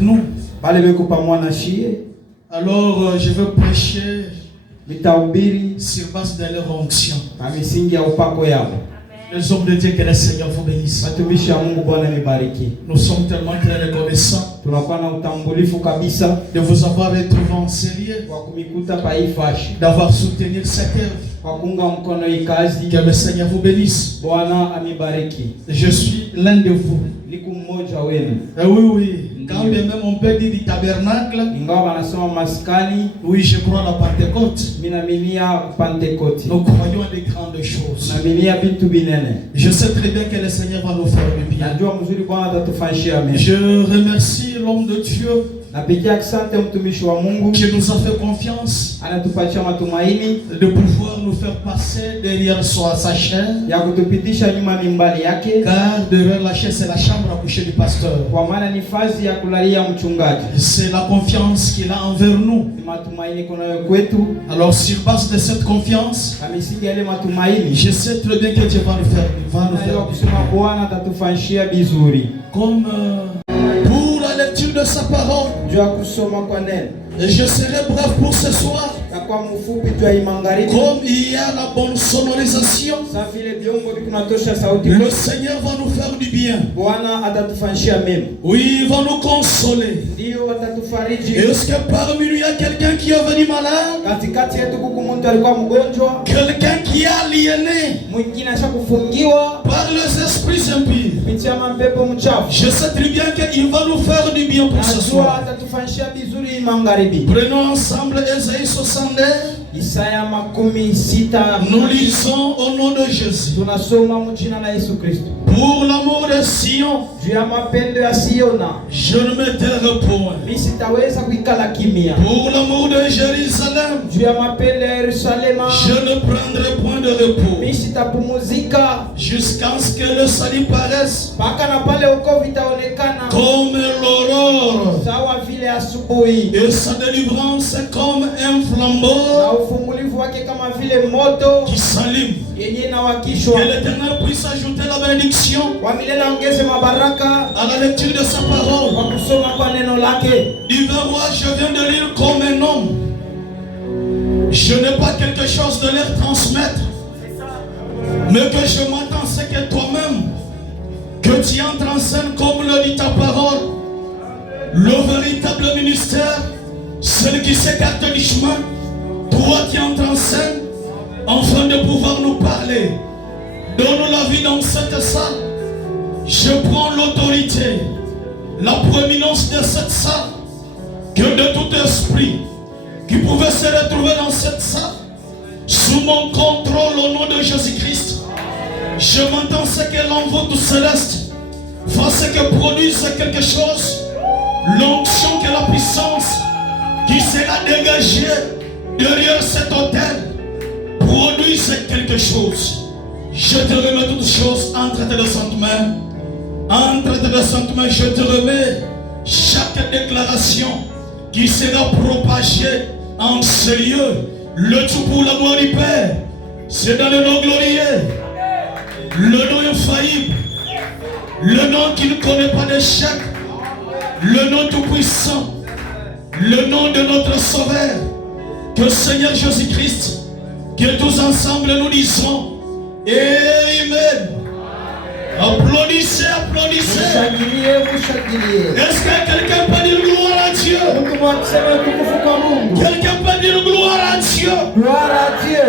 Nous. Alors je veux prêcher sur base de leur onction. Les hommes de Dieu, que le Seigneur vous bénisse. Nous sommes tellement très reconnaissants de vous avoir retrouvé en sérieux, d'avoir soutenu cette œuvre. Que le Seigneur vous bénisse. Je suis l'un de vous. Oui. Quand même on peut dire du tabernacle. Oui, je crois à la Pentecôte. Nous croyons à des grandes choses. Je sais très bien que le Seigneur va nous faire du bien. Je remercie l'homme de Dieu qui nous a fait confiance de pouvoir nous faire passer derrière sa chair, car derrière la chair c'est la chambre à coucher du pasteur. C'est la confiance qu'il a envers nous. Alors sur base de cette confiance, je sais très bien que Dieu va nous faire comme pour la lecture de sa parole. Et je serai bref pour ce soir. Comme il y a la bonne sonorisation, le Seigneur va nous faire du bien. Oui, il va nous consoler. Est-ce que parmi nous il y a quelqu'un qui est venu malade? Quelqu'un qui est aliéné par les esprits impies? Je sais très bien qu'il va nous faire du bien pour ce soir. Prenons ensemble Ésaïe 60. Nous lisons au nom de Jésus. Pour l'amour de Sion, je ne me tairai point. Pour l'amour de Jérusalem, je ne prendrai point de repos jusqu'à ce que le salut paraisse comme l'aurore et sa délivrance comme un flambeau qui s'allume. Que l'Éternel puisse ajouter la bénédiction à la lecture de sa parole. Du roi, je viens de lire comme un homme. Je n'ai pas quelque chose de leur transmettre, mais que je m'attends, c'est que toi-même, que tu entres en scène comme le dit ta parole. Le véritable ministère, celui qui s'écarte du chemin, toi qui entres en scène, afin de pouvoir nous parler. Donne-nous la vie dans cette salle. Je prends l'autorité, la proéminence de cette salle, que de tout esprit qui pouvait se retrouver dans cette salle, sous mon contrôle au nom de Jésus-Christ. Je m'entends ce que l'envoi du céleste fasse que produise quelque chose. L'onction que la puissance qui sera dégagée derrière cet hôtel produise quelque chose. Je te remets toutes choses entre tes saintes mains. Entre tes saintes mains, je te remets chaque déclaration qui sera propagée en ce lieu. Le tout pour la gloire du Père. C'est dans le nom glorieux, le nom infaillible, le nom qui ne connaît pas d'échec, le nom tout puissant, le nom de notre Sauveur, que Seigneur Jésus-Christ, que tous ensemble nous disons Amen. Applaudissez, applaudissez. Est-ce que quelqu'un peut dire gloire à Dieu? Quelqu'un peut dire gloire à Dieu? Gloire à Dieu.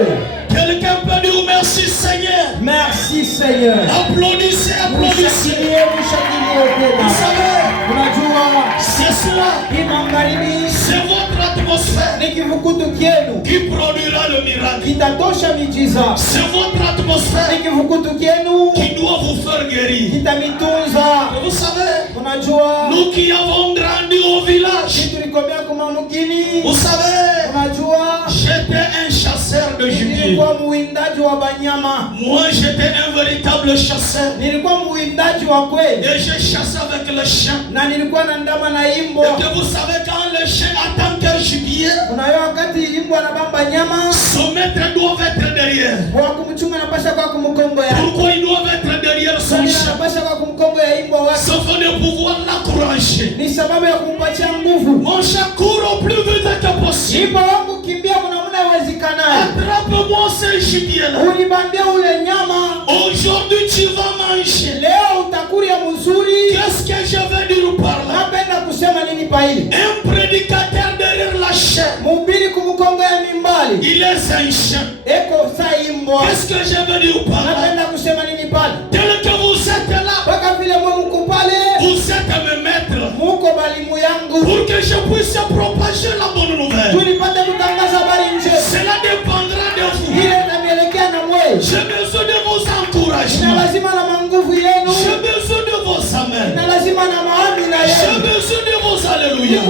Quelqu'un peut dire merci Seigneur? Merci Seigneur. Applaudissez, applaudissez. Vous savez, c'est cela. C'est votre atmosphère qui produira le miracle. C'est votre atmosphère qui doit vous faire guérir. Et vous savez, nous qui avons grandi au village, vous savez, j'étais un chasseur de gibier. Moi j'étais un véritable chasseur. Et je chassais avec le chien. Et que vous savez, quand le chien attend quel gibier, son maître doit être derrière. Pourquoi il doit être derrière? derrière son chien. Ça va de pouvoir l'encourager. Mon chat court au plus vite que possible. Attrape-moi ce gibier-là. Aujourd'hui tu vas manger. Qu'est-ce que je vais dire par là? Un prédicateur derrière la chair. Il est un chien. Qu'est-ce que je veux dire par là? Tel que vous êtes là, vous êtes à me mettre pour que je puisse propager la bonne nouvelle. Cela dépendra de vous. J'ai besoin de vos encouragements. J'ai besoin de vos amens. J'ai besoin de vos alléluia.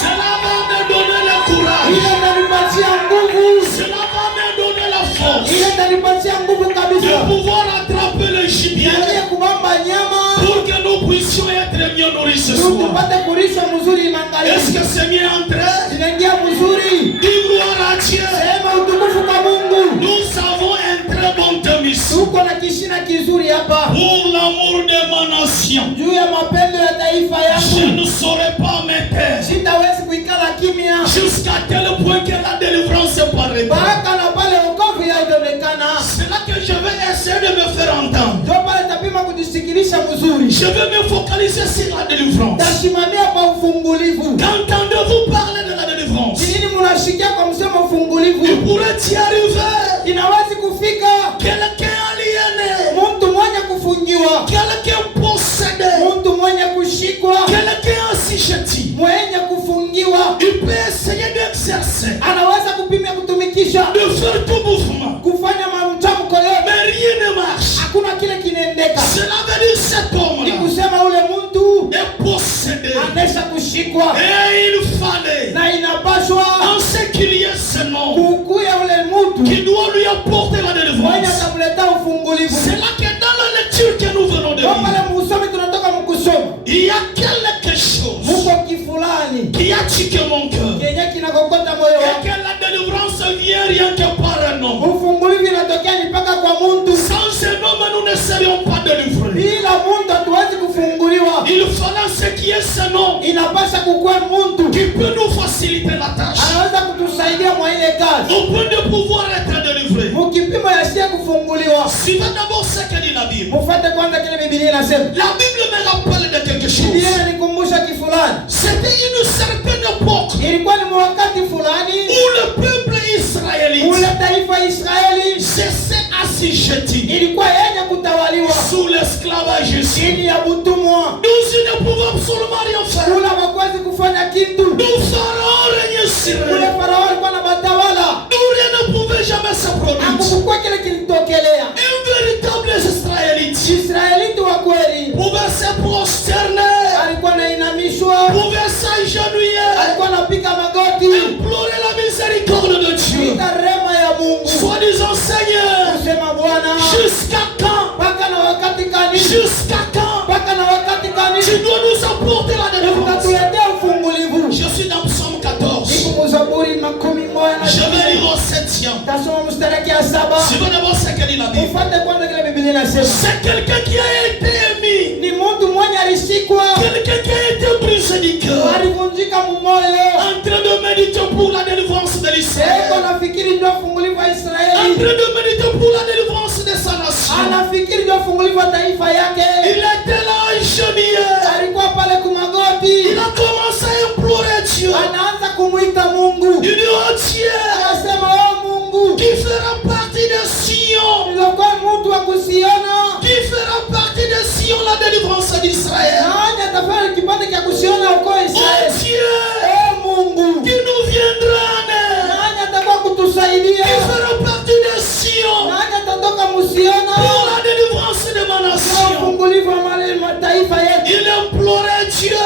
Cela va me donner le courage. Cela va me donner la force de pouvoir attraper le gibier pour que nous puissions être mieux nourris ce soir. Est-ce que c'est mieux entré? Dis gloire à Dieu. Nous avons un très bon thème ici. Pour l'amour de ma nation. Je ne saurais pas me taire jusqu'à tel point que la délivrance paraîtra. C'est là que je vais essayer de me faire entendre. Je vais me focaliser sur la délivrance. Qu'entendez-vous parler de la délivrance? Il pourrait y arriver. Quelqu'un aliéné, quelqu'un possédé, quelqu'un assujetti, il peut essayer d'exercer, de faire tout mouvement, mais rien ne marche. Cela veut dire cet homme-là est possédé. Et il fallait, en ce qu'il y ait ce nom qui doit lui apporter la délivrance. C'est là que dans la lecture que nous venons de lire, il y a quelque chose qui a tiqué mon cœur. Et que la délivrance vient rien que par un homme. Sans un homme, nous ne serions pas délivrés. Il fallait ce qui est ce nom qui peut nous faciliter la tâche au point de pouvoir être délivré. Suivez d'abord ce que dit la Bible. La Bible me rappelle de quelque chose. C'était une certaine époque où le peuple israélite s'est assujetti sous l'esclavage. Nous ne pouvons absolument rien faire. Nous Pharaon régnait sur eux. Nous rien ne pouvait jamais se produire. Un véritable Israélite pouvait se prosterner, pouvait s'agenouiller, implorer la miséricorde de Dieu, soit disant Seigneur, jusqu'à quand? Jusqu'à quand? Tu dois nous apporter la délivrance. Je suis dans Psaume 14. Je vais lire au 7e. Je veux d'abord ce que dit la Bible. C'est quelqu'un qui a été émis, quelqu'un qui a été brisé du cœur, en train de méditer pour la délivrance de l'Israël, en train de méditer pour la délivrance de sa nation. Il était là agenouillé. Il a commencé à implorer Dieu. Il dit oh Dieu, qui fera partie de Sion, qui fera partie de Sion la délivrance d'Israël. Oh Dieu, qui nous viendra qui fera partie de Sion pour la délivrance de ma nation. Il implorait Dieu.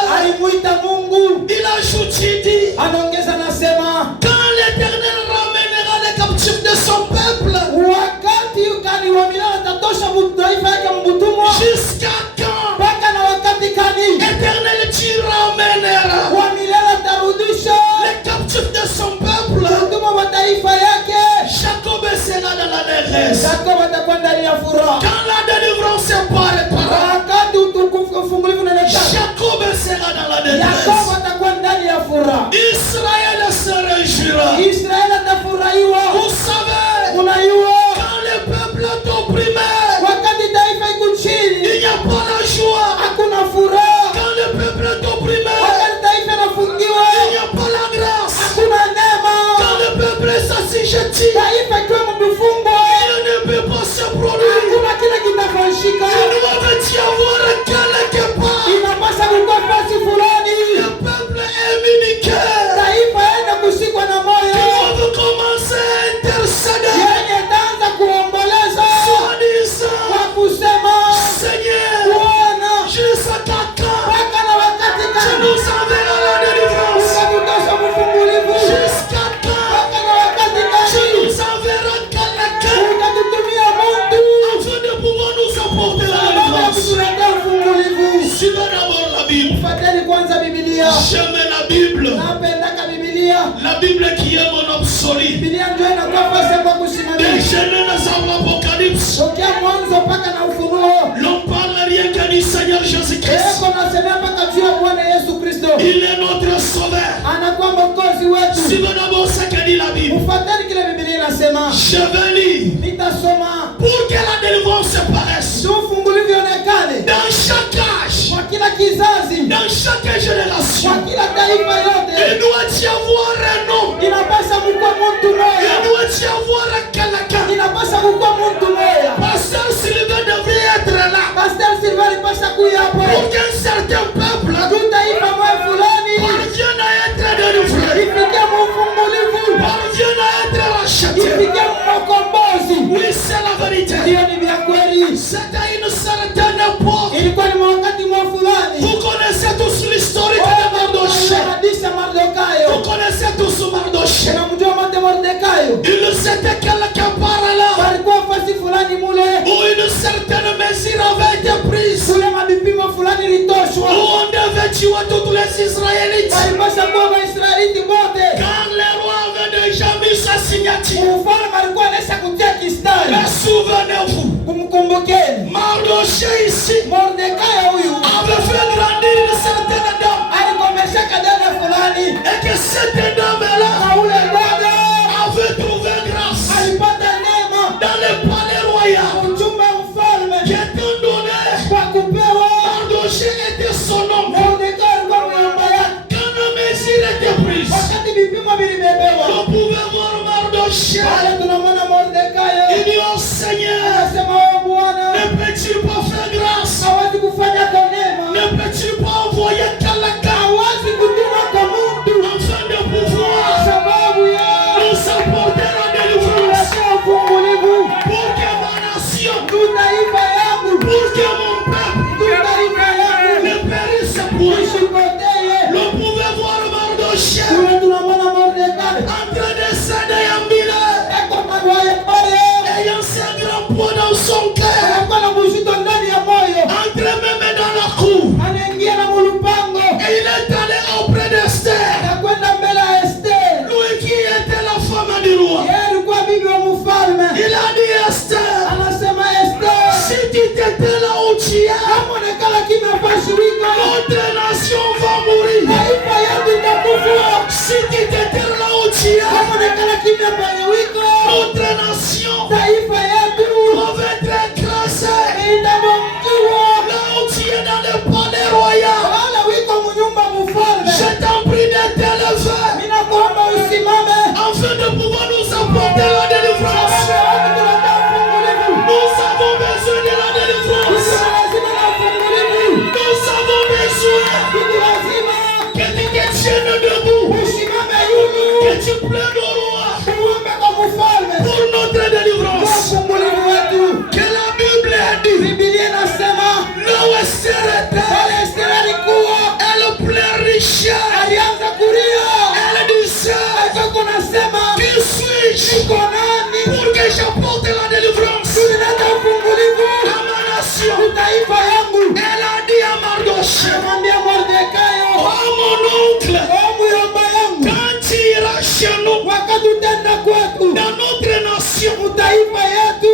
Il ajoute, il dit, quand l'Éternel ramènera les captifs de son peuple, jusqu'à quand? Éternel, tu ramèneras les captifs de son peuple. Jacob sera dans la d'allégresse. Yakobo atakuwa ndani ya furaha. Quand la délivrance est préparée, Wakati ufungulivu unaonekana, Jacob sera dans la détresse. Yakobo atakuwa ndani ya furaha. Israël se réjouira. Israeli atafurahiwa. Vous savez, Unajua, quand le peuple est opprimé, wakati taifa iko chini, il n'y a pas la joie. hakuna furaha. Quand le peuple est opprimé, Wakati taifa inafungiwa, il n'y a pas la grâce. hakuna neema. Quand le peuple est assujetti, Taifa ikiwa mdufungwa, il ne peut pas se produire. hakuna kile kitafanyika. Il doit y avoir quelque part. Inapasa kukuwa fasi fulani. Le peuple est unique. Taifa enda kushikwa na Qui moyo. doit commencer à intercéder. Yenye taanza kuomboleza Soi-disant, kwa kusema, Seigneur, Bwana, jusqu'à quand mpaka na wakati tu gani nous enverras la délivrance? utakutosha mfungulivu? Jusqu'à quand Mpaka na wakati tu gani nous enverras quelqu'un utatutumia mtu afin de pouvoir nous apporter la sababu ya délivrance? kutuletea ufungulivu? Suivez d'abord la Bible. Fateni kwanza Biblia. J'aime la Bible. Napendaka Biblia. La Bible qui est mon absolu. Biblia ndio inakuwa fasi kwa Des kusimamia. Genèse à l'Apocalypse. Tokea mwanzo mpaka na Ufunuo. L'on parle rien que du Seigneur Jésus-Christ. Eko nasemea mpaka juu ya Bwana Yesu Kristo. Il est notre sauveur. Anakuwa mwokozi wetu. Suivez d'abord ce que dit la Bible. Ufateni kile Biblia inasema. Je vais lire Nitasoma pour que la délivrance paraisse si ufungulivu ionekane dans chaque âge, kwa kila kizazi, dans chaque génération. kwa kila taifa yote. Il doit y avoir un nom. Inapasa kukuwa mtu Il moja. doit y avoir quelqu'un. Inapasa kukuwa mtu moja. Pasteur Sylvain devrait être là Pastor Silva alipasa kuja hapo. pour qu'un certain peuple Tu taifa moja fulani parvienne à être délivré, ifikie mfungulivu, parvienne à être racheté. ifikie mkombozi. Oui, c'est la vérité. Ndio ni vya kweli. C'était une certaine époque. Ilikuwa ni wakati mwa fulani. Vous connaissez tous l'historique de Mardochée. Hadithi ya Mardokayo. Vous connaissez tous Mardochée. Unamjua mate Mordekayo? Il s'était quelque part là Palikuwa fasi fulani mule. où une certaine mesure avait été prise, Kule mabipimo fulani litoshwa. où on devait tuer tous les Israélites. Walipasha kuwa Waisraeli wote. Quand le roi avait déjà mis sa signature. Mfalme alikuwa anaweza kutia kistari. Mais souvenez-vous, Kumkumbukeni. Mardochée ici Mordekayo huyu avait fait grandir une certaine dame. alikomesha kadada fulani. Et que cette dame-là Na ule dada avait trouvé grâce alipata neema. dans le palais royal. Ujumbe mfalme Qui étant donné, kwa kupewa. Mardochée était son nom. Mordekayo alikuwa myomba yake. Quand la mesure était prise, Wakati vipimo vilibebewa. on pouvait voir Mardochée. Pale tunamwona Mordekayo. Il dit au Seigneur, Anasema wewe Bwana, ne peux-tu pas faire grâce? hawezi kufanya kwa neema. Ne peux-tu pas envoyer quelqu'un Hawezi kutuma kwa mtu afin de pouvoir sababu ya nous apporter la délivrance? kuletea ufungulivu. Pour que ma nation, Tu taifa yangu, pour que mon peuple tu taifa yangu ne périsse point. isipotee. On pouvait voir Mardochée Kule tunamwona Mordekayo en train de céder un bilan, eko magwaye pale, ayant ce grand poids dans son cœur, anakuwa na mzito ndani ya moyo, entré même dans la cour. anaingia na mulupango, Et il est allé auprès d'Esther, anakwenda mbele ya Esther. lui qui était la femme du roi. Yeye alikuwa bibi wa mfalme. Il a dit Esther, Anasema Esther, si tu t'étais là où tu es, kama onekana kimepashirika, notre nation va mourir. taifa yetu itakufa. Si tu t'étais là où tu es, Kama onekana kimepashirika, notre nation taifa yetu va être écrasée. itabomkiwa. Là où tu es dans le palais royal, Wala wiko mnyumba mfalme. je t'en prie de t'élever Ninakuomba usimame. afin de pouvoir nous apporter la délivrance. Sababu tunataka ufungulivu. Nous avons besoin de la délivrance. Kitu lazima na ufungulivu. Nous avons besoin Kitu lazima que tu te tiennes debout, usimame yulu. que tu plaides au roi Tuombe kwa mfalme. pour notre Kwa délivrance. ufungulivu wetu. Que la Bible a dit, Biblia inasema là où Esther était, pale Esther alikuwa elle pleurait, alianza kulia. elle disait, Alikuwa anasema qui suis-je niko nani? pour que j'apporte la délivrance Tunaleta ufungulivu à ma nation? taifa yangu. Elle a dit à Mardochée, Anamwambia Mordekayo, oh mon oncle, o muyomba yangu, quand tu iras chez nous, wakati utenda kwetu dans notre nation, taifa yetu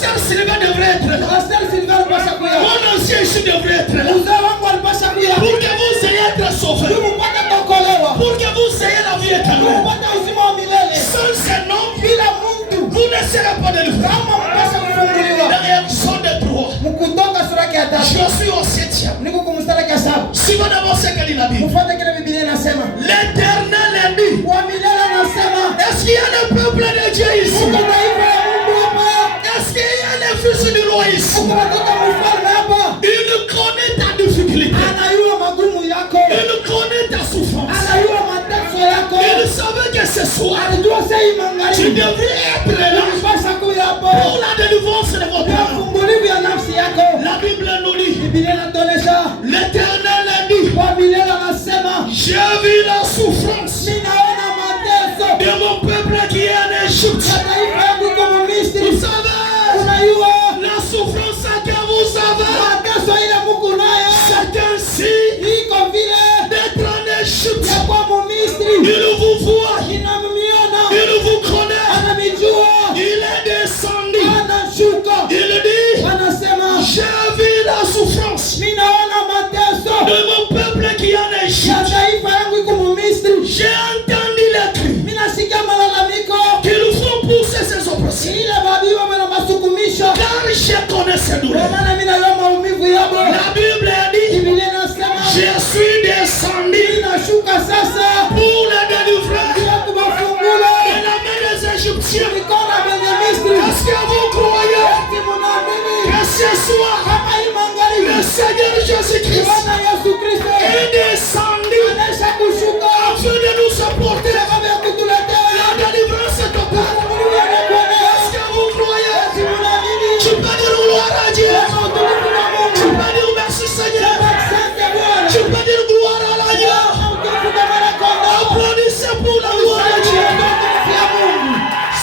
Pasteur Sylvain devrait être là. Pasteur Sylvain alipasha kuya. Mon ancien ici devrait être là. Mzee wangu alipasha kuya. Pour que vous ayez être sauvés. Mpate kuokolewa. Pour que vous ayez la vie éternelle. Mpate uzima wa milele. Sans ce nom, Bila Mungu vous ne serez pas délivrés. kama mpasha kufunguliwa. Dans Exode 3, Mkutoka sura ya 3. je suis au 7e. Niko kumstari ya 7. Suivons d'abord ce que dit la Bible. Mfuate kile Biblia inasema. L'Éternel est dit. Wa milele anasema. Est-ce qu'il y a le peuple de Dieu ici? Mungu taifa ya Mungu hapa. Est-ce qu'il y a les fils du roi ici? Mungu anatoka mfalme hapa. Il connaît ta difficulté. Anayua magumu yako. Il connaît ta souffrance. Anayua mateso yako. Il savait que ce soir, Alijua sei tu magharibi. devrais être là Unapaswa kuja hapo. pour la délivrance de vos Ya parents. fungulivu ya nafsi yako. La Bible nous dit, Biblia inatuonesha. l'Éternel a dit, Kwa milele anasema. j'ai vu la souffrance Ninaona mateso. de mon peuple qui est en Égypte. Ya taifa yangu iko Misri. Vous savez, Unajua. la souffrance que vous avez, Mateso ile Mungu nayo. c'est ainsi Iko vile. d'être en Égypte. Ya kwa Misri. Il vous voit, Ninammiona. il vous connaît, Ananijua. il est descendu. Anashuka. Il dit, Anasema. j'ai vu la souffrance Ninaona mateso. de mon peuple qui est en Ya Égypte. taifa yangu iko Misri. J'ai entendu les cris Minasikia malalamiko. qu'ils font pousser ces oppressions. Ile babiwa wana masukumisho. Car je connais ces Kwa douleurs. maana mimi najua maumivu yabo. La Bible a dit, Biblia inasema je suis descendu ninashuka sasa pour les délivrer bila kubafungula de la main des Égyptiens. mikono ya Misri. Est-ce que vous croyez Ati munaamini que ce soir, kama hii magharibi le Seigneur Jésus-Christ Bwana Yesu Kristo est descendu anaisha kushuka afin de nous apporter sababu ya kutuletea la délivrance totale? fungulivu ya kuonea. Est-ce que vous croyez? Ati munaamini Tu peux dire gloire à Dieu. kama utulivu na Tu Mungu. peux dire merci Seigneur. Asante Bwana. Tu peux dire gloire à l'agneau. Utukufu kwa Mwana-Kondoo. Applaudissez pour la gloire de Dieu. Utukufu ya Mungu.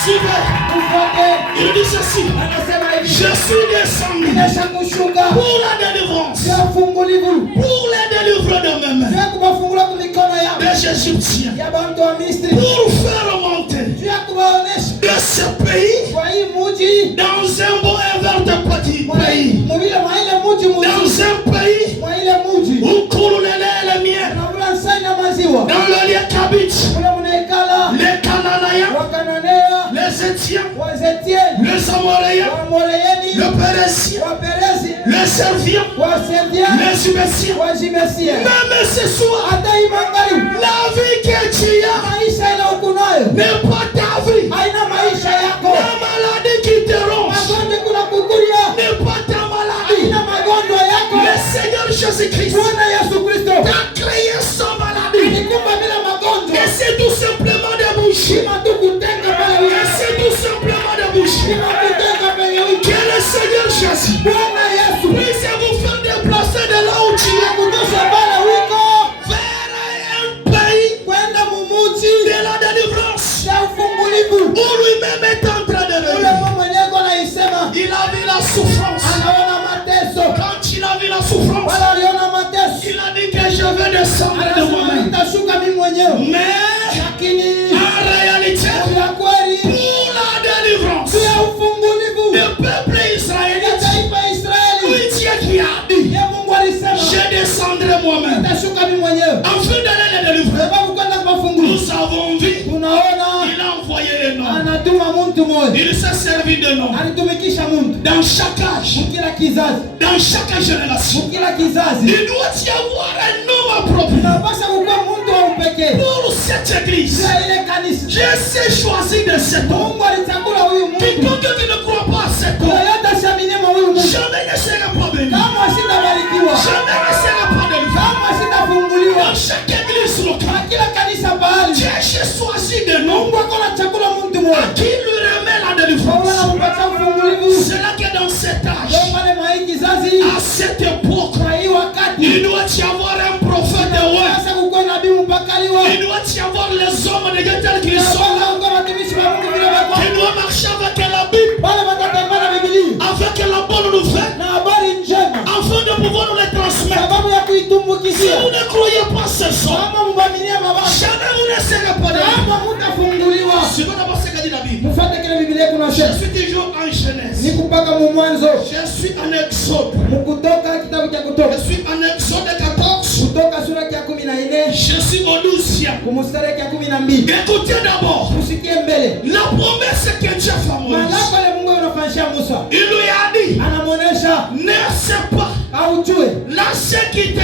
Suivez. Ufuate. Il dit ceci. Anasema hivi. Je suis descendu Anaisha kushuka pour la délivrance. ya ufungulivu. Pour les délivrer de mes mains. Juu ya kubafungula kwa mikono yao Des Égyptiens. ya bantu wa Misri. Pour faire remonter Juu ya kuwaonesha de ce pays kwa hii muji dans un bon et vert petit pays. muvile mwa ile muji muzi Dans un pays mwa ile muji où coule le lait et le miel. unavula nsai na maziwa Dans le lieu qu'habitent mule munaikala les Cananéens, Wakananea, les Étiens, Wazetieni, les Amoréens, Wamoreyeni, les Pérésiens, Waperezi, les Serviens, Waserdia, les Subessiens. Wajimesia. Même ce soir, Hata hii magharibi la vie que tu as maisha ile uko nayo n'est pas ta vie. haina maisha yako. La maladie qui te ronge Magonjwa kuna kukulia n'est pas ta maladie. haina magonjwa yako. Le Seigneur Jésus-Christ Bwana Yesu Kristo t'a créé sans maladie. alikumba bila magonjwa. Et c'est tout simplement des bouches. Ima tu kutenga pale Et wiki. c'est tout simplement des bouches. Ima kutenga pale wiki. Que le Seigneur Jésus Bwana Yesu puisse vous faire déplacer de là où tu es kutosha pale wiko vers un pays kwenda mumuji de la délivrance ya ufungulivu. où lui-même est en train de Ule venir. Mungu mwenyewe anaisema Il a vu la souffrance. anaona mateso. Quand il a vu la souffrance, Wala aliona mateso. il a dit que je vais descendre de Anasema moi-même. nitashuka mimi mwenyewe. Mais Lakini en réalité, ya kweli pour la délivrance ya ufungulivu du peuple ya israélite, taifa Israeli. oui, Dieu qui a dit, Ya Mungu alisema je descendrai moi-même nitashuka mimi mwenyewe. afin d'aller les délivrer. Sababu kwenda kuwafungulia. Nous avons vu, Tunaona il a envoyé les noms. anatuma mtu mmoja. Il s'est servi de noms. Alitumikisha mtu Dans chaque âge, kila kizazi. dans chaque génération, Kila kizazi. il doit y avoir un homme propre Tunapaswa kukuwa mtu wa upekee. pour cette église. Sio ile kanisa. Je sais choisir de cet homme. Mungu alichagua huyu mtu. Quiconque qui ne croit pas à cet homme, Yoyote asiamini huyu mtu. jamais ne sera pas béni. Kama sitabarikiwa. Jamais ne sera pas délivré. Kama sitafunguliwa. Dans chaque église locale, Kila kanisa bahali. Dieu j'ai choisi des noms Mungu akona chakula mtu à mmoja. qui lui remet la Pamoja délivrance. na kupatia ufungulivu. C'est là que dans cet âge, Ndio pale mwa hii kizazi. à cette époque, Kwa hii wakati. il doit y avoir un prophète de ouais. Sasa kukuwa nabii mpakaliwa. Il doit y avoir les hommes de Dieu tels qu'ils sont là. Kwa watumishi wa Mungu vile wako. Qui doit marcher avec la Bible, Wale watatembea na Biblia. avec la bonne nouvelle, Na habari njema. afin de pouvoir nous les transmettre. Sababu ya Si kuitumbukizia. vous ne croyez pas ce soir, Kama mbaminia mabaya. jamais vous ne serez pas délivré. Kama mtafunguliwa. Suivez d'abord ce qu'a dit la Bible. Mfuate kile Biblia kuna Je shaka. suis toujours en Genèse. Ni kupaka mu Mwanzo. Je suis en Exode. Mkutoka kitabu cha Kutoka. Je suis en Exode 14. Kutoka sura ya 14. Je suis au 12e. Kumstari ya 12. Écoutez d'abord. Usikie mbele. La promesse que Dieu fait à Moïse. Malako ya Mungu anafanyia Musa. Il lui a dit, Anamuonesha ne sais pas. aujue. Là, ce qui te,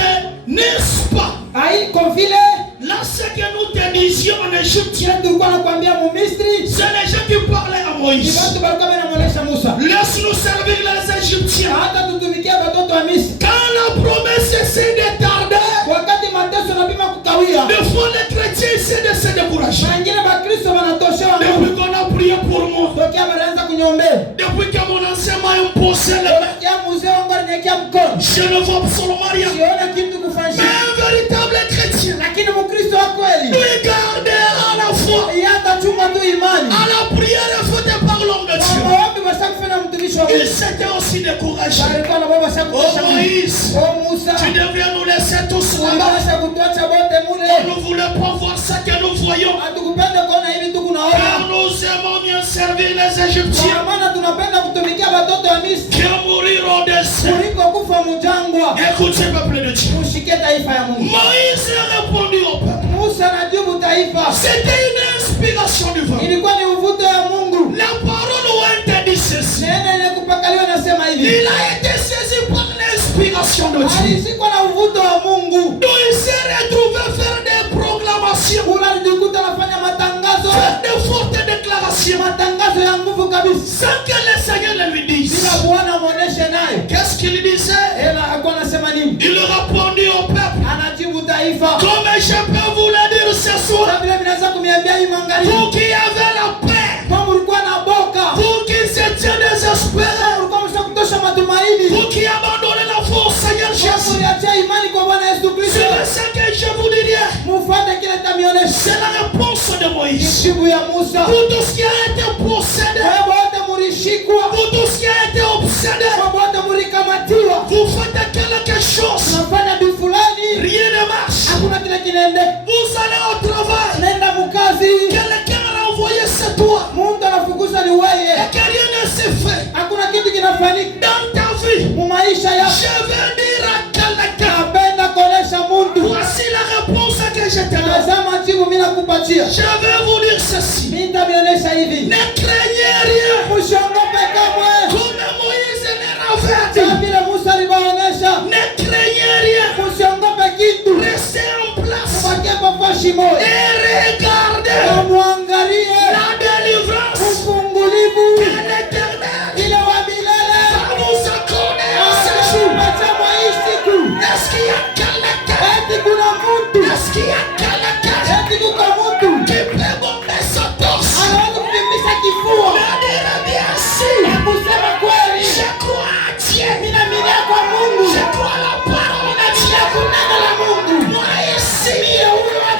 n'est-ce pas? Haiko vile Là, ce que nous te disions en Égypte, kile tulikuwa nakwambia mu Misri. c'est les gens qui parlaient à Ni Moïse. watu walikuwa wanamuonesha Musa. Laisse-nous servir les Égyptiens. Hata tutumikia watoto wa Misri. Quand la promesse essaie de tarder, Wakati mateso napima kukawia. des fois les chrétiens essaient de se décourager. Wengine Bakristo wanatoshewa nguvu. Depuis qu'on a prié pour moi, Tokea wanaanza kunyombea. depuis que mon ancien m'a imposé le main, Tokea mzee wangu aliniwekea mkono. je ne vois absolument rien. Sione kitu Mais kufanyika. un véritable chrétien, Lakini Mkristo wa kweli il gardera la foi yeye atachunga tu imani. à la prière faite par l'homme de Kwa Dieu. maombi wasakufanya mtumishi wa Il Mungu. s'était aussi découragé. Alikuwa na baba Oh sakutosha Mungu. Moïse, Oh Musa. tu devrais nous laisser tous là-bas. Tunabasha kutoacha bote On mule. ne voulait pas voir ça que nous voyons. Hatukupenda kuona hivi tu Car kunaona. nous aimons mieux servir les Égyptiens Kwa maana tunapenda kutumikia watoto wa Misri que mourir au désert. kuliko kufa mjangwa. Écoutez, peuple de Dieu. Ushike taifa ya Mungu. Moïse a répondu au peuple. Musa anajibu taifa. C'était une inspiration du vent. Ilikuwa ni uvuto ya Mungu. La parole où elle dit ceci. Neno ile kupakaliwa nasema hivi. Il a été saisi par l'inspiration de Dieu. Alishikwa na uvuto wa Mungu. Donc il s'est retrouvé faire des proclamations, Unalijikuta anafanya matangazo. faire des fortes déclarations, Matangazo ya nguvu kabisa. sans que le Seigneur ne lui dise. Bila Bwana muoneshe nayo. Qu'est-ce qu'il disait? Ela alikuwa anasema nini? Il répondit au peuple. Anajibu taifa. Comme je peux vous le dire ce soir, Sasa vile vinaweza kuniambia hii magharibi. vous qui avez la paix, Kama ulikuwa na boka. vous qui étiez désespérés, Ulikuwa umeshakutosha matumaini. vous qui abandonnez la foi au Seigneur Jésus, Uliachia imani kwa Bwana Yesu Kristo. c'est ce que je vous dirais. Mufuate kile tamionesha. C'est la réponse de Moïse. Jibu ya Musa. Pour tout ce qui a été possédé, Wewe wote mulishikwa. pour tout ce qui a été obsédé, Wewe wote mulikamatiwa. vous faites quelque chose, Unafanya vitu fulani. rien ne marche. Hakuna kile kinaende. Vous allez au travail, Nenda mukazi. quelqu'un a envoyé c'est toi, Mungu anafukuza ni et wewe. que rien ne s'est fait. Hakuna kitu kinafanyika Dans ta vie, mu maisha yako. je vais dire à quelqu'un, Napenda kuonesha Mungu. voici la réponse que je te donne. Tazama jibu mimi nakupatia. Je vais vous dire ceci. Mimi nitavionyesha hivi. Ne craignez rien. Msiongope kamwe. Comme Moïse l'avait Kama dit. vile Musa alivyoonyesha. Ne craignez rien. Msiongope kitu. Restez en place Mubakie kwa shimo. et regardez Na muangalie la délivrance ufungulivu que l'Éternel ile wa milele. va vous accorder en ce jour. Acha hii siku. Est-ce qu'il y a quelqu'un? Eti kuna mtu. Est-ce qu'il y a quelqu'un Eti kuko mtu. qui peut bomber sa torse? Anaweza kupimisha kifua. Me dire bien si. Na kusema kweli. Je crois à Dieu. Mimi naaminia kwa Mungu. Je crois à la parole de Dieu. Kwa neno la Mungu. Moi ici,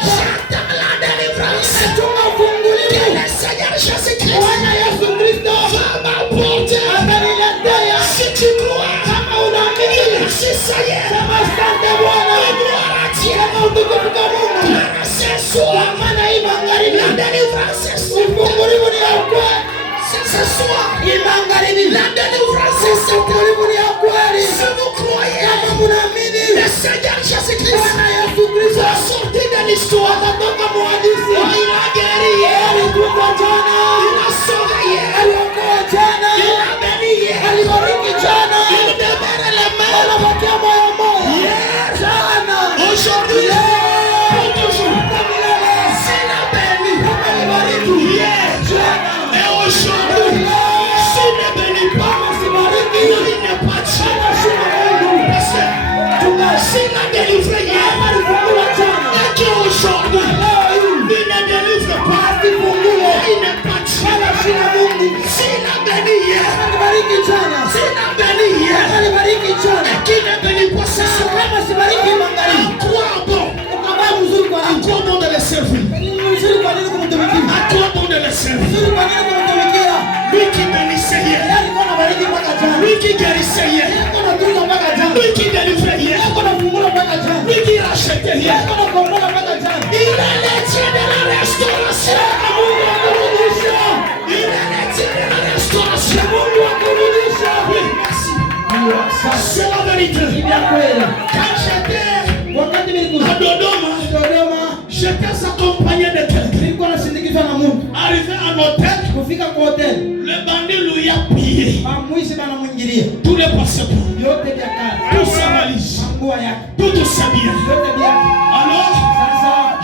j'attends la délivrance. Nachunga ufungulivu. Que le Seigneur Jésus-Christ Bwana Yesu Kristo va m'apporter. ataniletea. Si tu crois, Kama unaamini. si ça y est, Sema asante Bwana. gloire à Dieu. Sema utukufu kwa Mungu. Car ce soir, Maana hii magharibi. la délivrance est Ufungulivu ni ya kweli. ce soir. Hii magharibi. La délivrance est Ufungulivu ni ya kweli. Si vous croyez, Kama munaamini. le Seigneur Jésus-Christ Bwana Yesu Kristo va sortir de l'histoire. atatoka muhadisi. Oh, il a guéri hier. Alitupa jana. Il a sauvé hier. Aliokoa jana. Il a béni hier. Alibariki jana. Il demeure le même. Anabakia moyo moyo. Hier. Jana. Aujourd'hui. Pour toujours. Hata milele. C'est la béni. Alibariki. Hier. Jana. Et aujourd'hui. S'il ne bénit pas, Asibariki. il n'est pas Dieu. Anashika Mungu. Parce que s'il a délivré hier, Alifungua jana. et qu'aujourd'hui, Leo hii. il ne délivre pas, Asifungule. il n'est pas Dieu. Anashika Mungu. S'il a béni hier, Alibariki jana. s'il a béni hier, Alibariki jana. et qu'il ne bénit pas ce soir, Kama sibariki magharibi. à quoi bon? Utakuwa mzuri kwa À nini? quoi bon de le servir? Mzuri kwa nini kumtumikia? À quoi bon de le servir? Mzuri kwa nini kumtumikia? Lui qui bénissait hier, Yeye alikuwa anabariki mpaka jana. lui qui guérissait hier, Yeye alikuwa anatunza mpaka jana. lui qui délivrait Yeye hier, alikuwa anafungula mpaka jana. lui qui rachetait Yeye hier. alikuwa anakombola mpaka jana. Il est le Dieu de la restauration. Mungu akurudisha. Il est le Dieu de la restauration. Mungu akurudisha. hôtel, kufika kwa hotel, le bandit lui a pillé mwizi banamwingilia tous les passeports, yote vya kazi, toute sa valise, manguo yake, tout sa bien. yote vyake. Alors,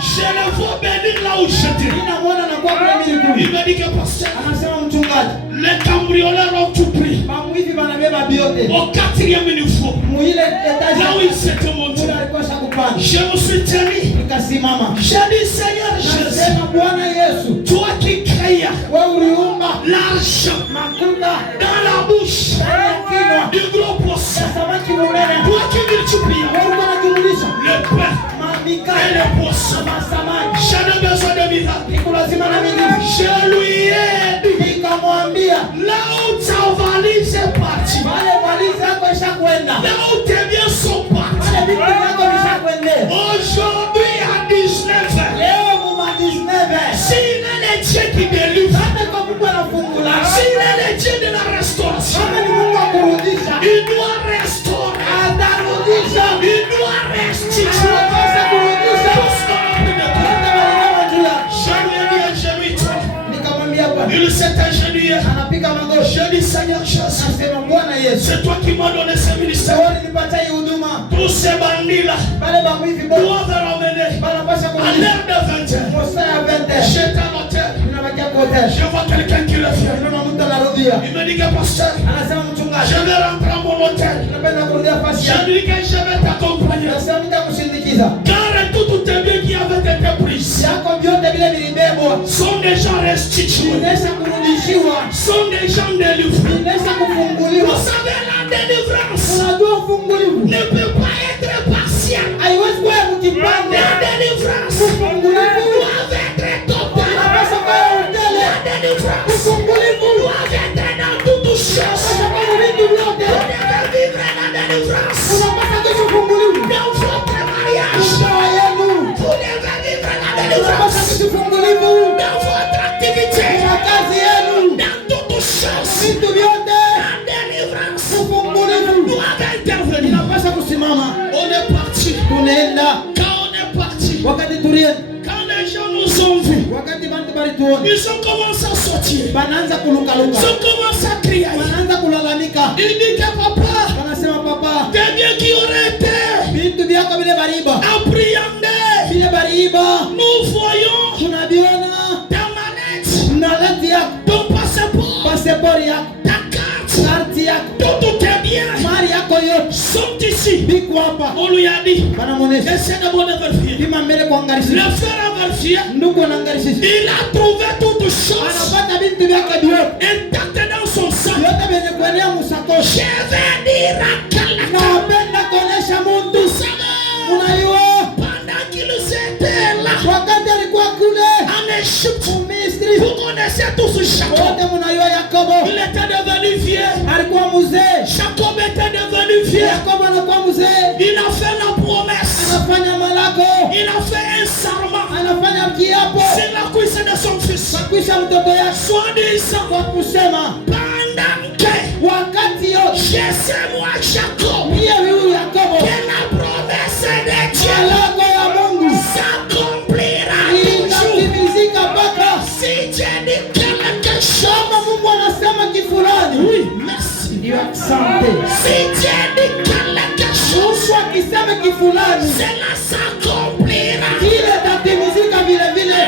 Sasa je le vois bénir là où j'étais. ninamwona na kwa mimi Il kule, me dit que pasteur, anasema mchungaji, les cambrioleurs ont tout pris. mwizi banabeba vyote Au 4e niveau, muile là etaji où il s'était monté, kule alikosha kupanda. je me suis tenu. Nikasimama, J'ai dit, Seigneur Jésus, nasema Bwana Yesu, toi qui créas wewe uliumba l'argent makuta dans la bouche ndani ya kinywa du gros poisson, cha samaki munene, toi qui multiplies wewe ulikuwa unajumulisha le pain et mamikate le poisson, na samaki, j'ai besoin de miracles. nikulazima na mimi. Je lui ai dit, Nikamwambia là où ta valise est partie, pale malizi yako ishakwenda, là où tes biens sont partis, pale vitu vyako vishakwendea. aujourd'hui à 19h, Leo muma 19 s'il est le Dieu qui délivre, hata kwa Mungu anafungula, s'il est le Dieu de la restauration, kama ni Mungu akurudisha, il doit restaurer, atarudisha, il doit restituer. ataweza kurudisha. Parce qu'on a pris de toi. Hata wanyama juu yako. Je lui ai dit, je lui ai dit, Nikamwambia Bwana, il s'est agenouillé. anapiga magoti, Je dis, Seigneur Jésus, nasema Bwana Yesu, c'est toi qui m'as donné ce ministère. wewe ulinipatia hii huduma, Tous ces bandits-là pale bamwizi bora doivent ramener banapasha à kurudisha l'heure de 20h. mosa ya 20. J'étais à l'hôtel. Tunabakia kwa hotel, Je vois quelqu'un qui le fait. tunaona mtu anarudia, Il me dit que pasteur, anasema mchungaji, je vais rentrer à mon hôtel. napenda kurudia fasi Je yako. lui dis que je vais t'accompagner. Nasema nitakusindikiza. Car tous tes biens qui avaient été pris Yako vyote vile vilibebwa sont déjà restitués, vinaweza kurudishiwa, sont déjà délivrés. vinaweza Vous kufunguliwa. savez, la délivrance Unajua ufungulivu ne peut pas être partielle. haiwezi kuwa ya kujipanga. La délivrance Ufungulivu doit être totale. unapaswa kuwa ya utele. La délivrance Ufungulivu doit être dans toutes choses. unapaswa kuwa na vitu vyote. Vous devez vivre la délivrance Unapaswa kuishi ufungulivu. dans votre mariage. Ndoa yenu Vous devez vivre la unapaswa délivrance kuishi ufungulivu. dans votre activité. Kwa kazi yenu Dans toutes choses. vitu vyote La délivrance ufungulivu doit intervenir. inapaswa kusimama. On est parti. Tunaenda Quand on est parti, wakati tulienda, quand les gens nous ont vus, wakati bantu balituona ils ont commencé à sortir. banaanza Ils kulukaluka, ont commencé à crier. wanaanza kulalamika, Il dit que papa, wanasema papa, tes biens qui auraient été vitu vyako vile bariba appréhendés, vile bariba, nous voyons tunaviona ta manette, na leti yako, ton passeport, pasipori yako, ta carte, karti yako, tous tes biens mali yako yote sont ici. biko hapa. On lui a dit, Banamuonesha essaie de me vérifier. pima mbele Le kuangarisha, frère a vérifié. ndugu anaangarisha, Il a trouvé toutes choses anapata vitu vyake vyote intactes dans son sac. vyote vyenye kuenea Je musakoshi. vais dire à quelqu'un, Napenda kuonesha muntu, vous savez, unajua pendant qu'il était là wakati alikuwa kule en Égypte, Misri, vous connaissez tous Jacob. wote mnajua Yakobo Il était devenu vieux. alikuwa mzee, Jacob était devenu vieux. Yakobo anakuwa mzee, Il a fait la promesse. anafanya malako, Il a fait un serment anafanya kiapo sur la cuisse de son fils. kakwisha mtoto yake Soit disant, kwa kusema pendant que wakati yote je sais moi Jacob, pia huyu Yakobo que la promesse de Dieu malako ya Mungu s'accomplira toujours. inatimizika mpaka Si Dieu dit quelque chose, kama Mungu anasema kifulani. oui, merci. Ndio asante. Si Dieu dit quelque chose, Mungu akisema kifulani cela s'accomplira. ile tatimizika vile vile.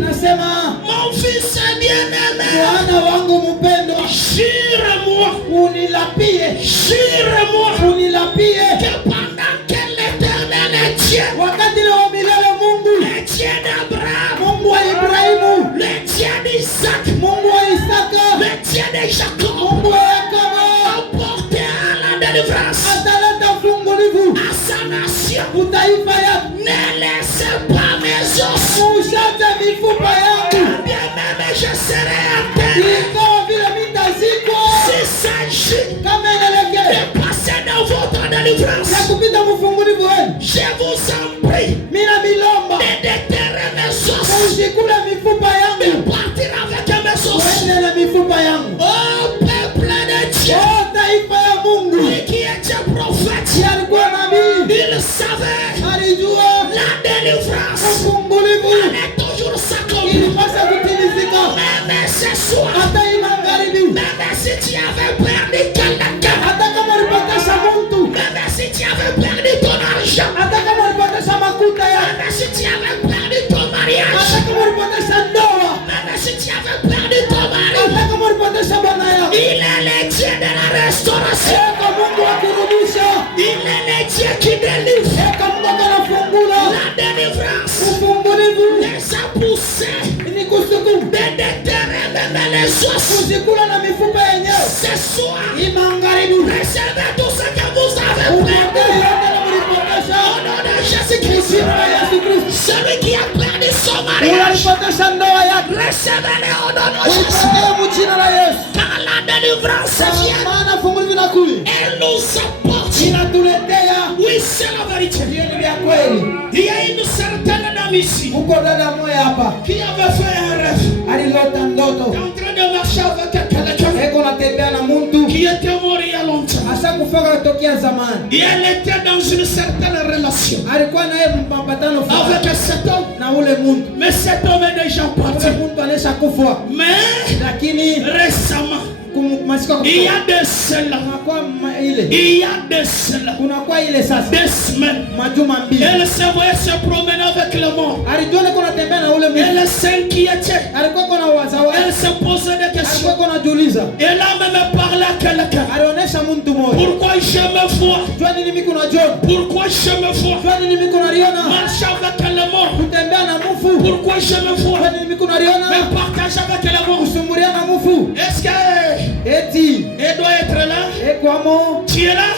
Nasema Mon fils bien-aimé, Bwana wangu mpendo, jure-moi, unilapie, jure-moi unilapie que pendant que l'Éternel est Dieu, wakati wa milele Mungu, le Dieu d'Abraham, Mungu wa Ibrahimu, le Dieu d'Isaac, Mungu wa Isaka, le Dieu de Jacob, Mungu wa Yakobo apportera la délivrance ataleta ufungulivu à sa nation. utaifa yako. Ne laissez pas mes os. Ushate mifupa yangu, Bien-aimé, je serai à terre. ingawa vile mitazikwa, S'il s'agit kama inaelekea de passer dans votre délivrance, ya kupita mfungulivu wenu, je vous en prie mina milomba de déterrer mes os, ushikule mifupa de yangu, partir avec mes os. uende na mifupa yangu. Oh peuple de Dieu, Oh, taifa ya Mungu, lui qui était prophète, si alikuwa nabii il savait alijua la délivrance ufungulivu allait toujours s'accomplir. ilipasa kutimizika. Mais si tu avais perdu quelqu'un, hata kama ulipoteza mtu, même si tu avais perdu ton argent, hata kama ulipoteza makuta yako, même si tu avais perdu ton mariage, hata kama ulipoteza ndoa, même si tu avais perdu ton mari, hata kama ulipoteza bwana yako, il est le Dieu de la restauration. eka Mungu wa kurudisha, Il est le Dieu qui délivre. eka Mungu anafungula, La délivrance ufungulivu les a poussés ni kusukuma, de déterrer même les os. kuzikula na mifupa yenyewe. Ce soir, Hii magharibi, recevez tout ce que vous avez upokee perdu. yote na mlipoteza, Au nom de Jésus-Christ, jina la Yesu Kristo. celui qui a perdu son mariage, Unalipoteza ndoa yako, recevez-le au nom de Jésus. upokee mu jina la Yesu. Quand la délivrance vient, Maana fungulivu inakuja, elle nous apporte. inatuletea. Oui, c'est la vérité. Hiyo ni vya kweli. Il y a une certaine dame ici Uko dada moja hapa qui avait fait un rêve. alilota Qui est ndoto, en train de marcher avec quelqu'un eko natembea na mtu qui était mort il y a longtemps. asa kufaka tokea zamani, Et elle était dans une certaine relation alikuwa naye mapatano fulani avec cet homme. na ule mtu. Mais cet homme est déjà parti. Ule mtu anaisha kufa, Mais lakini récemment, masika il y a de cela, kunakuwa ile il y a de cela, kunakuwa ile sasa des semaines, majuma mbili elle se voyait se promener avec le mort. alijua niko natembea na ule mtu, Elle s'inquiétait. alikuwa kona wazawa, Elle se posait des questions. alikuwa kona jiuliza, Elle a même parlé à quelqu'un. alionyesha mtu mmoja, Pourquoi je me vois? jua nini mimi kuna John, Pourquoi je me vois? jua nini mimi kuna Riona, Marcher avec le mort. kutembea na mfu, Pourquoi je me vois? jua nini mimi kuna Riona, Mais partager avec le mort. kusumuria na mfu, Est-ce que eti elle doit être là? ekwamo Tu es là?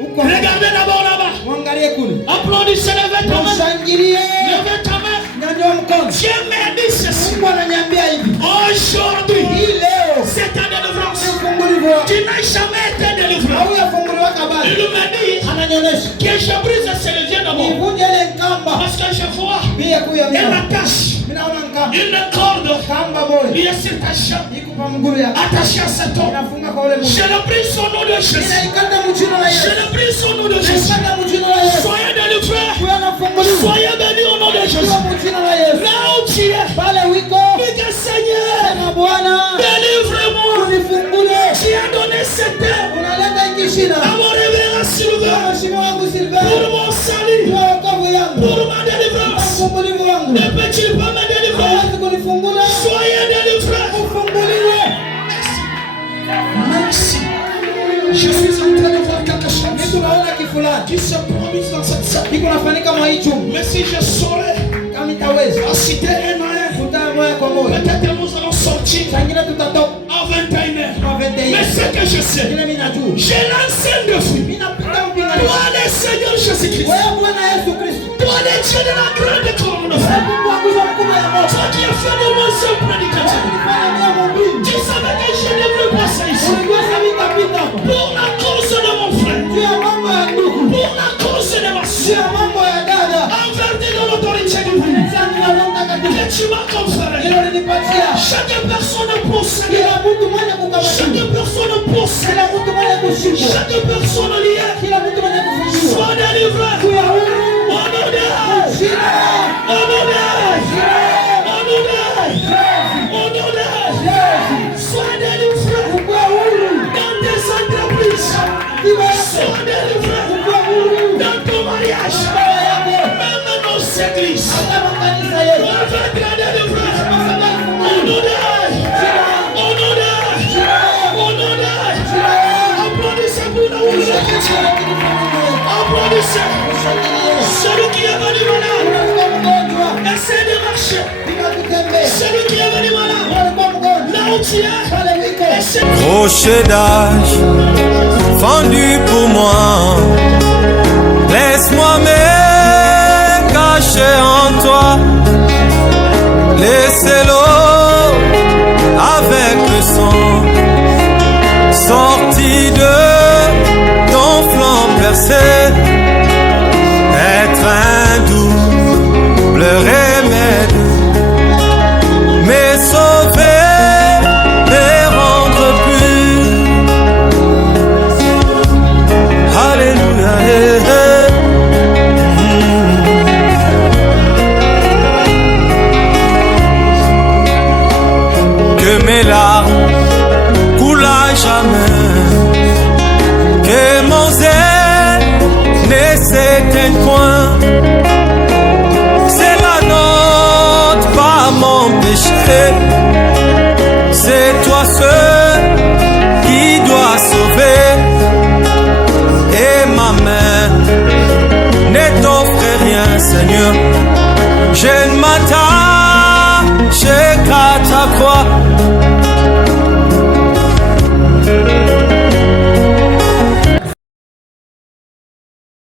uko, Regardez d'abord là-bas. mwangalie kule, Applaudissez, levez ta main. mshangilie, Levez ta main. nyanyua mkono. Dieu m'a dit ceci. Mungu ananiambia hivi, Aujourd'hui, hii leo c'est ta délivrance. ufungulivu wako Tu n'as jamais été délivré. hauyafunguliwa kabla, Il m'a dit ananyonyesha que je brise ce levier d'abord. nivunje ile nkamba Parce que je vois pia kuya une mimi attache, naona nkamba une corde. kamba moja Il est sur ta jambe, iko kwa mguu yako, attaché à cet homme. inafunga kwa ule mtu, Je le prie au nom de Jésus. inaikata mjino la Je Yesu, le prie au nom de Jésus. inaikata mjino la Yesu, Soyez délivrés. kuya nafunguliwa Soyez bénis au nom de kwa Jésus. mjino la Yesu, Là où tu es, pale wiko dis que Seigneur, na Bwana délivre-moi. unifungule, Tu as donné cette heure unaleta kishina à mon révérend Sylvain kwa mheshimiwa wangu pour Silvana, mon salut, kwa wokovu yangu, pour ma délivrance. ufungulivu wangu, Ne peux-tu pas me délivrer? hawezi kunifungula, Soyez délivrés. ufunguliwe. Merci. Je suis en train de voir quelque chose Mimi tunaona kifulani qui se produit dans cette salle. kiko nafanyika mwa hii chumba, Mais si je saurais kama itaweza à citer un à un, tutaa moja kwa moja, peut-être nous allons sortir sangine tutatoka à 21h. kwa Mais 21. ce que je sais, Kile mimi najua j'ai lancé un défi. mimi napita mpinga Toi, le Seigneur Jésus-Christ. wewe Bwana Yesu Kristo, Toi, le Dieu de la grande colonne de feu. Mungu wangu za mkubwa ya moto, Toi qui as fait de moi ce prédicateur. nifanya mia mobili, Tu savais que je devrais passer ici. unajua sasa nitapita hapa Pour la cause de mon frère. juu ya mambo ya ndugu, Pour la cause de ma juu soeur. ya mambo ya dada, En vertu de l'autorité divine. sasa na Roho Mtakatifu Que tu m'as conféré. hilo linipatia Chaque personne possédée. kila mtu mwenye kukamatiwa, Chaque personne possédée. kila mtu mwenye kushikwa, Chaque personne liée. kila mtu mwenye kufungiwa, Sois délivré. kuya huru Au nom de jina Au nom de Au nom de Au nom de Sois délivré. kuwa huru, Dans tes entreprises. tiba yako Sois délivré. kuwa huru, Dans ton mariage. dawa yako Même dans nos églises. hata makanisa yetu. Dois être délivré. Au nom de Au nom de Au nom de Applaudissez pour nous. Applaudissez. Celui qui est venu malade. Essaie de marcher. Celui qui est venu malade. Là où tu es. Essaie. Rocher d'âge, fendu pour moi, laisse-moi me cacher en toi, laissez l'eau avec le sang, sorti de ton flanc percé, être un double remède, mais sauver et rendre plus. Alléluia. Que mes larmes coulent à péché. C'est toi seul qui dois sauver. Et ma main ne t'offre rien, Seigneur. Je ne m'attends